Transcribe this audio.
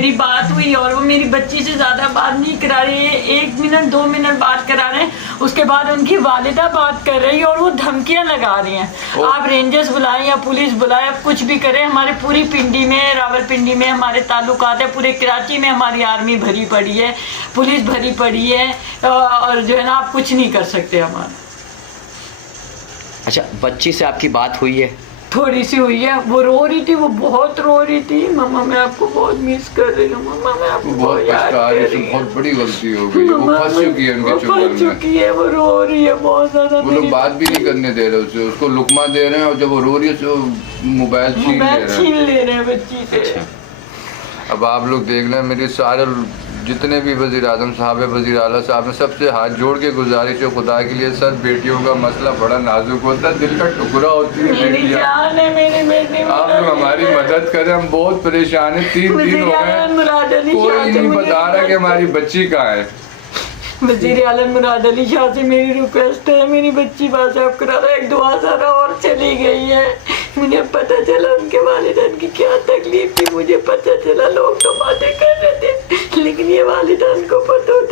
मेरी बात हुई और वो मेरी बच्ची से ज्यादा बात नहीं करा रही है, 1 मिनट 2 मिनट बात करा रहे हैं, उसके बाद उनकी वालिदा बात कर रही है और वो धमकियां लगा रही हैं। आप रेंजर्स बुलाएं या पुलिस बुलाएं, आप कुछ भी करें, हमारे पूरी पिंडी में, रावलपिंडी में हमारे ताल्लुकात है, पूरे कराची में हमारी आर्मी भरी पड़ी है, पुलिस भरी पड़ी है, और जो है ना आप कुछ नहीं कर सकते हमारा। अच्छा, बच्ची से आपकी बात हुई है? थोड़ी सी हुई है, वो रो रही थी, वो बहुत रो रही थी, मम्मा मैं आपको बहुत मिस कर रही हूँ, मम्मा मैं आपको बहुत याद कर रही हूँ। बहुत बड़ी गलती हो गई, वो फंस चुकी है उनके चुगल में। फंस चुकी है, वो रो रही है बहुत ज्यादा। वो लोग बात भी नहीं करने दे रहे उसे, उसको लुकमा दे रहे हैं और जब वो रो रही है तो मोबाइल छीन ले रहे हैं बच्ची से। अब आप लोग देख लें, मेरे सारे जितने भी वज़ीर आज़म साहब है, वज़ीर आला साहब ने, सबसे हाथ जोड़ के गुजारिश है खुदा के लिए, सर बेटियों का मसला बड़ा नाजुक होता है, दिल का टुकड़ा होती है बेटियां। आप लोग हमारी मदद करें, हम बहुत परेशान हैं, 3 दिन हो गए, कोई नहीं बता रहा कि हमारी बच्ची कहाँ है। वज़ीर आलम मुराद अली शाह से मेरी रिक्वेस्ट है, मेरी बच्ची बासाब करा रहा है, एक दुआ सारा और चली गई है। मुझे पता चला उनके वालिदैन की क्या तकलीफ थी, मुझे पता चला, लोग तो बातें कर रहे थे लेकिन ये वालिदैन को पता